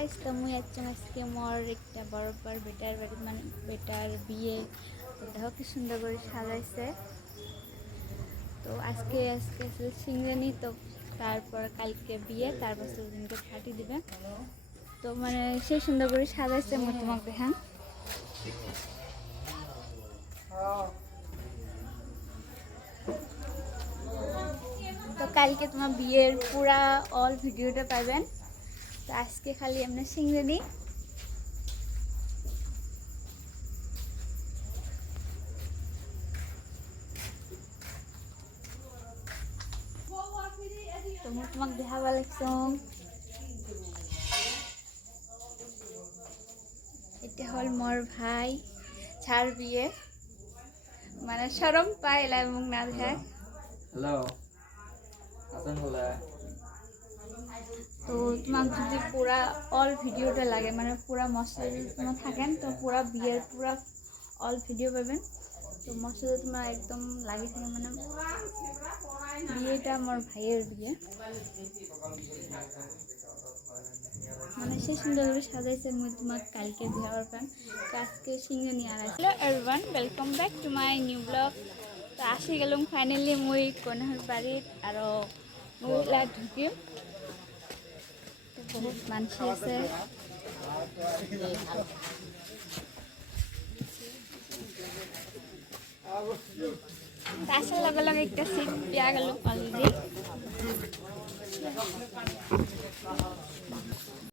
Guys, তো মুই আজকে মোর একটা বড় বেটার বাড়ি মানে বেটার বিয়ে। তো দেখো কি সুন্দর করে সাজাইছে। তো আজকে আসলে সিংরানি, তো তারপর কালকে বিয়ে, তারপর দিনকে পার্টি দিবে। তো মানে সে সুন্দর করে সাজাইছে, মুই তোমাকে দেখান। তো কালকে তোমার বিয়ের পুরা অল ভিডিওটা পাবেন। তো আজকে খালি আমরা সিংরানি। তোমাকে দেখাবা লাগছ। এটা হল মোর ভাই ছাড় বিয়ে, মানে শরম পাইলা এবং না দেখায়। হ্যালো আছেন হলে। তো তোমাকে যদি পুরা অল ভিডিওটা লাগে, মানে পুরা মশলা যদি তোমার থাকেন, তো পুরা বিয়ের পুরা অল ভিডিও পাবেন। তো মশলা তোমার একদম লাগে থাকে, মানে বিয়েটা আমার ভাইয়ের বিয়ে, মানে সে সুন্দর করে সাজাইছে। মুই তোমাকে কালকে বিয়ে পান। তো আজকে সিঙ্গে নিয়ে আর hello everyone, welcome back to my new blog. তো আসি গেলাম ফাইনালি মুই কন্যার বাড়িত, আর মহিলা ঢুকি। তো বহুত মানুষ আছে। আসার লগে লগে একটা সিট পেয়া গেল অলরেডি।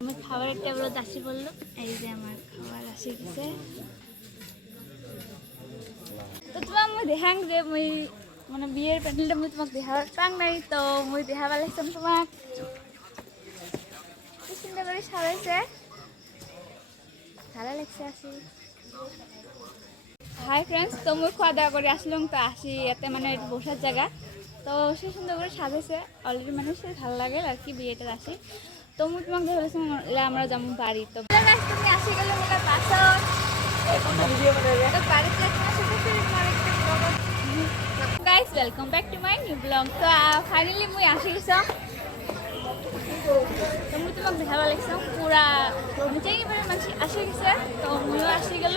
আমার খাবারের টেবিলত আসি বললো, এই যে আমার খাবার আসি গেছে। তো তোমাক মই দেখাং যে মই মানে বিয়ের প্যান্ডেলটা মই তোমাক দেখাবার পাং নাই। তো মই দেখাবা লাগছাম তোমাক। কি সুন্দর করে সাজাইছে, ভালো লাগছে আসি। হাই ফ্রেন্ডস, তো মই খাওয়া দাওয়া করে আসলাম। তো আসি এতে মানে বসার জায়গা, তো সে সুন্দর করে সাজাইছে অলরেডি, মানে সে ভালো লাগে আর কি বিয়েটা আসি। তো মুই তোমাক ধরেছি আমরা যেমন বাড়ি। তো তুমি আসি গেলে মেলা পাছত guys, welcome back to my new blog. তো ফাইনালি মুই আসি গেছাম। তো মুই তোমাক দেখাবা লাগছাম পুরা মিটাই এবারে মানুষ আসি গেছে। তো মুইও আসি গেল।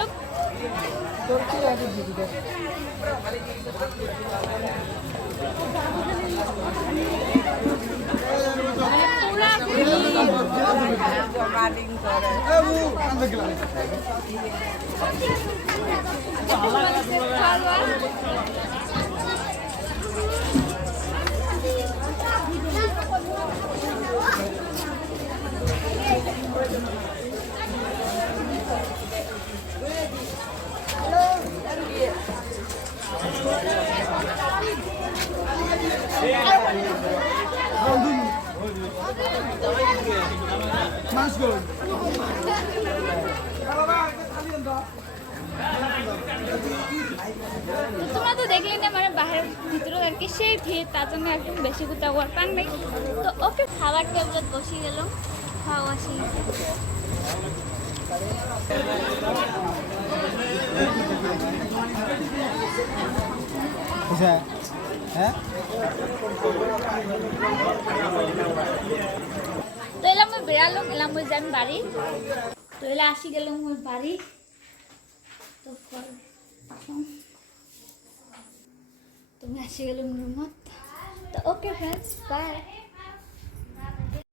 তোমরা তো দেখলি না, মানে বাহিরের ভিতরে আর কি সেই ভিড়, তার জন্য একদম বেশি কোথাও আর পান নেই। তো ওকে খাবার টেবিলত বসে গেল, খাওয়া আসি। তো এলাম মই বেড়ালাম, এলাম মই যাম বাড়ি। তো এলা আসি গেলাম মই বাড়ি। তো তুমি আসি গেলাম রুমত। তো ওকে ফ্রেন্ডস, বাই।